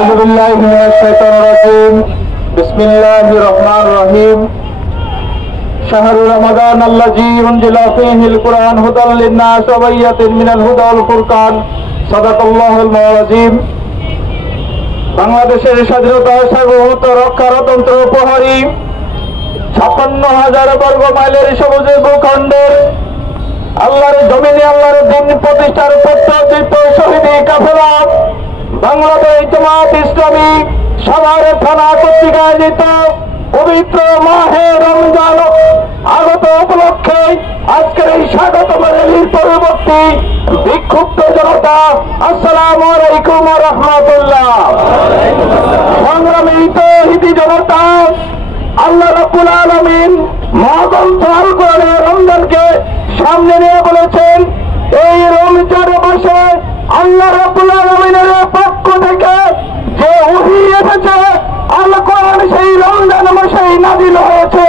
আউযু বিল্লাহি মিনাশ শাইতানির রাজিম। বিসমিল্লাহির রহমানির রহিম। শাহরু রমাদান আল্লাযী উনজিলা ফীহিল কুরআন হুদাল লিন-নাস ওয়া বায়্যিনাতিন মিনাল হুদা ওয়াল ফুরকান। সাদাকাল্লাহুল আযীম। বাংলাদেশের স্বাধীনতা সার্বভৌমত্ব রক্ষার অতন্ত্র প্রহরী ৫৬,০০০ বর্গ মাইলের সবুজ ভূখণ্ডের আল্লাহর জমিনে আল্লাহর দ্বীন প্রতিষ্ঠার প্রত্যর্জিত শহীদী কাফেলা বাংলাদেশ জামাত ইসলামী সবার থানা কর্তৃক আয়োজিত পবিত্র মাহে রমজান আগত উপলক্ষে আজকের এই স্বাগতম র্যালির পরবর্তী বিক্ষুব্ধ জনতা, আসসালামু আলাইকুম ওয়া রাহমাতুল্লাহ। সংগ্রামী তৌহিদি জনতা, আল্লাহ রাব্বুল আলামিন মহাগ্রন্থ আল কোরআনে রমজানকে সামনে নিয়ে বলেছেন, এই রমজান মাসে আল্লাহ রাব্বুল আলামিনের পক্ষ থেকে যে ওহী এসেছে আল কোরআন সেই রমজান মাসেই নাযিল হয়েছে।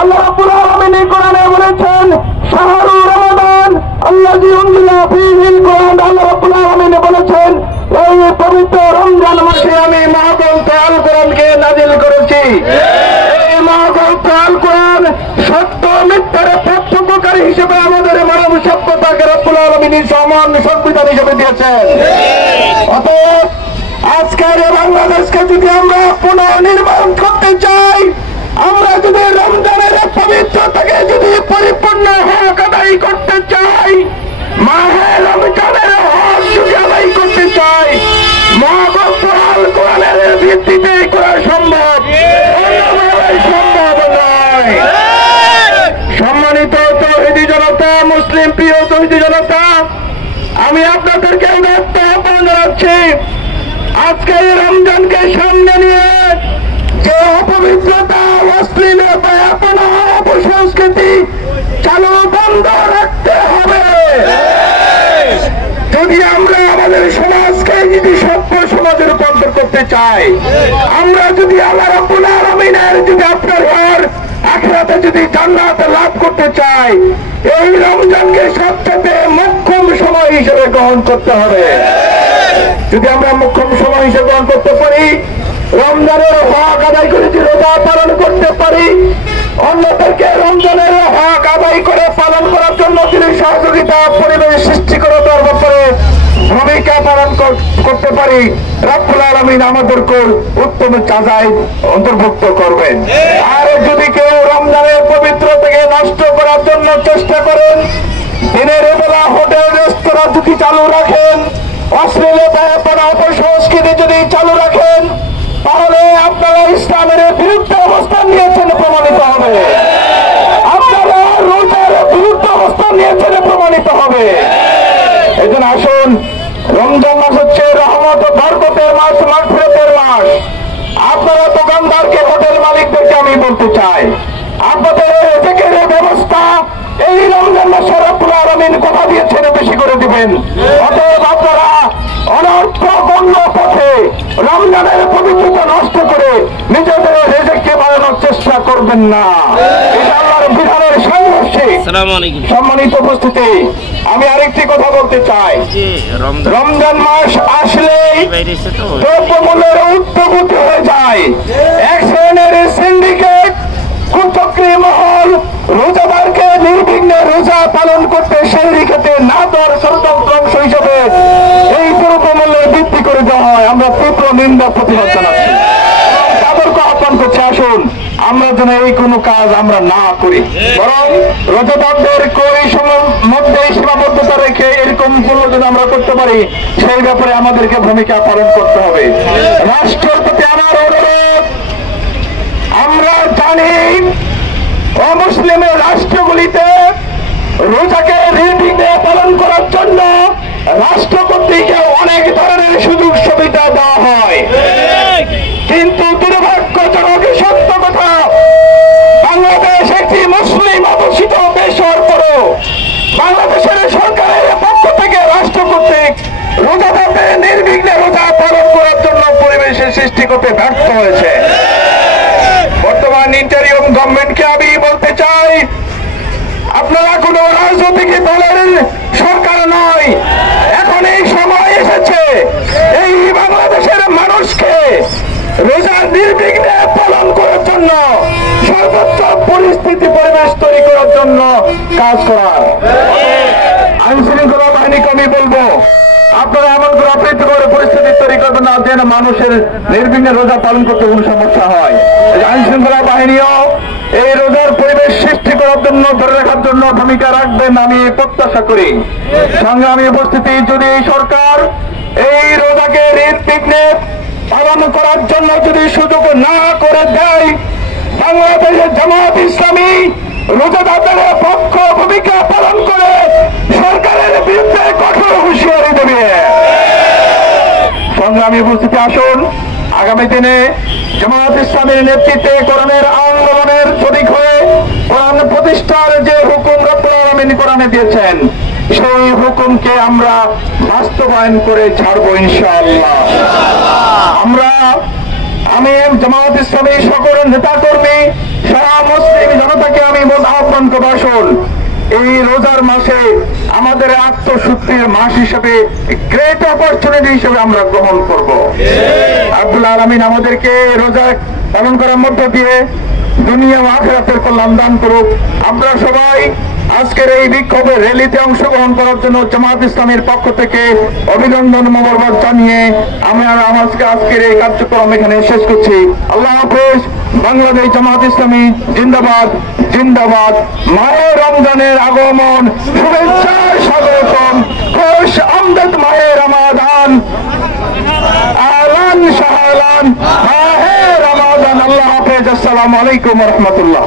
আল্লাহ রাব্বুল আলামিন কোরআনে বলেছেন, শাহরু রমাদান আল্লাযী উনজিলা ফীহিল কুরআন। আল্লাহ রাব্বুল আলামিন বলেছেন, এই পবিত্র রমজান মাসে আমি মহাগ্রন্থ আল কোরআনকে নাযিল করেছি। এই মহাগ্রন্থ আল কোরআন সত্য মিথ্যার পার্থক্যকারী হিসেবে আমাদের মানব সভ্যতাকে রাব্বুল আলামিন সমান সংবিধান হিসেবে দিয়েছেন। অতএব আজকের বাংলাদেশকে যদি আমরা পুনর্নির্মাণ করতে চাই, আমরা যদি রমজানের পবিত্রতাকে যদি পরিপূর্ণ হক আদায় করতে চাই, মাহে রমজানের হক যদি আদায় করতে চাই, মহাগ্রন্থ আল কোরআনের ভিত্তিতে করা সম্ভব, অন্যভাবে সম্ভব নয়। সম্মানিত তৌহিদি জনতা, মুসলিম প্রিয় তৌহিদি জনতা, আমি আপনাদেরকে উদাত্ত আহ্বান জানাচ্ছি, আজকে এই রমজানকে সামনে নিয়ে যে অপবিত্রতা, অশ্লীলতা, অপসংস্কৃতি চালু বন্ধ রাখতে হবে। যদি আমরা আমাদের সমাজকে যদি সভ্য সমাজে রূপান্তর করতে চাই, আমরা যদি আল্লাহ রাব্বুল আলামিনের যদি আপনার ঘর আখিরাতে যদি জান্নাত লাভ করতে চাই, এই রমজানকে সবচেয়ে মোক্ষম সময় হিসেবে গ্রহণ করতে হবে। যদি আমরা মোক্ষম সময় হিসেবে গ্রহণ করতে পারি, রমজানের হক আদায় করে যদি রোজা পালন করতে পারি, অন্যদেরকে রমজানের হক আদায় করে পালন করার জন্য যদি সহযোগিতা পরিবেশ সৃষ্টি করে দেওয়ার ব্যাপারে ভূমিকা পালন করতে পারি, রাব্বুল আলামিন আমাদেরকে উত্তম যাচাই অন্তর্ভুক্ত করবেন। আর যদি কেউ রমজানের পবিত্রতাকে নষ্ট করার জন্য চেষ্টা করেন, দিনের বেলা হোটেল রেস্তোরাঁ যদি চালু রাখেন, অশ্লীলতা অপসংস্কৃতি যদি চালু রাখেন, তাহলে আপনারা ইসলামের বিরুদ্ধে অবস্থান নিয়েছেন প্রমাণিত হবে। আপনারা রোজার বিরুদ্ধে অবস্থান নিয়েছেন প্রমাণিত হবে। এই জন্য আসুন, রমজান মাস হচ্ছে রহমত ও বরকতের মাস, মাগফিরাতের মাস। আপনারা দোকানদারকে, হোটেল মালিকদেরকে আমি বলতে চাই, আপনাদের রিজিকের ব্যবস্থা এই রমজান মাসে রাব্বুল আলামিন কথা দিয়েছেন বেশি করে দিবেন। অতএব আপনারা অনর্থক অন্য পথে রমজানের পবিত্রতা নষ্ট করে নিজেদের রিজিককে বাড়ানোর চেষ্টা করবেন না। এটা আল্লাহর বিধানের সংঘর্ষে। সম্মানিত উপস্থিতি, আমি আরেকটি কথা বলতে চাই, রমজান মাস আসলেই দ্রব্যমূল্যের ঊর্ধ্বগতি হয়ে যায়। এক শ্রেণীর সিন্ডিকেট, কুচক্রী মহল রোজাদারকে নির্বিঘ্নে রোজা পালন করতে সেহরি খেতে না দেওয়ার স্বতন্ত্র অংশ হিসেবে এই দ্রব্যমূল্য বৃদ্ধি করে দেওয়া হয়। আমরা তীব্র নিন্দা প্রতিবাদ জানাচ্ছি এবং তাদেরকে আহ্বান করছি, আসুন আমরা যেন এই কোনো কাজ আমরা না করি, বরং রোজাদারদের এই সময়ের মধ্যে সীমাবদ্ধতা রেখে এরকম কোনো যদি আমরা করতে পারি, সেই ব্যাপারে আমাদেরকে ভূমিকা পালন করতে হবে। রাষ্ট্রের প্রতি আমার অনুরোধ, আমরা জানি অমুসলিমের রাষ্ট্রগুলিতে রোজাকে নির্বিঘ্নে পালন করার জন্য রাষ্ট্র কর্তৃক অনেক ধরনের সুযোগ সুবিধা দেওয়া হয়, কিন্তু দুর্ভাগ্যজনক সত্য কথা, বাংলাদেশ একটি মুসলিম অধ্যুষিত দেশ হওয়ার পরেও বাংলাদেশের সরকারের পক্ষ থেকে রাষ্ট্র কর্তৃক রোজাদারদের নির্বিঘ্নে রোজা পালন করার জন্য পরিবেশের সৃষ্টি করতে ব্যর্থ হয়েছে। বর্তমান ইন্টারিয়ম গভর্নমেন্টকে আমি বলতে চাই, আপনারা কোন রাজনৈতিক দলের সরকার নয়, এখন এই সময় এসেছে এই বাংলাদেশে নির্বিঘ্নে পালন করার জন্য সর্বোচ্চ পরিস্থিতি পরিবেশ তৈরি করার জন্য কাজ করার। আইন শৃঙ্খলা বাহিনীকে আমি বলবো, আপনারা এমন করে অপ্রীতিকর পরিস্থিতি তৈরি করবেন না যেন মানুষের নির্বিঘ্নে রোজা পালন করতে কোনো সমস্যা হয়। আইন শৃঙ্খলা বাহিনীও এই রোজার পরিবেশ সৃষ্টি করার জন্য, ধরে রাখার জন্য ভূমিকা রাখবেন আমি প্রত্যাশা করি। সংগ্রামী উপস্থিতি, যদি সরকার এই রোজাকে নির্বিঘ্নে পালন করার জন্য যদি সুযোগ না করে দেয়, বাংলাদেশের জামাত ইসলামী রোজাদারদের পক্ষ ভূমিকা পালন করে সরকারের বিরুদ্ধে কঠোর হুঁশিয়ারি দেবে। সংগ্রামী উপস্থিতি, আসুন আগামী দিনে জামাত ইসলামের নেতৃত্বে কোরআনের আন্দোলনের শরিক হয়ে কোরআন প্রতিষ্ঠার যে হুকুম রব্বুল আলামিন কোরআনে দিয়েছেন, সেই হুকুমকে আমরা বাস্তবায়ন করে ছাড়বো ইনশাআল্লাহ। আমি জামাত ইসলামী সকল নেতা কর্মী সহ মুসলিম জনতাকে আমি আহ্বান করব, আসুন এই রোজার মাসে আমাদের আত্মশুদ্ধির মাস হিসেবে গ্রেট অপরচুনিটি হিসেবে আমরা গ্রহণ করব। আব্দুল আলামিন আমাদেরকে রোজা পালন করার মধ্য দিয়ে দুনিয়া ও আখিরাতের কল্যাণ দান করুক। আমরা সবাই আজকের এই বিক্ষোভের র্যালিতে অংশগ্রহণ করার জন্য জামাত ইসলামের পক্ষ থেকে অভিনন্দন মোবারক জানিয়ে আমরা আজকের এই কার্যক্রম এখানে শেষ করছি। আল্লাহ হাফেজ। বাংলাদেশ জামাত ইসলামী জিন্দাবাদ, জিন্দাবাদ। মাহে রমজানের আগমন, শুভেচ্ছা, স্বাগতম, খুশ আমদাদ মাহে রমাদান, আহলান সাহলান মাহে রমাদান। আল্লাহ হাফেজ। আসসালামু আলাইকুম ওয়া রাহমাতুল্লাহ।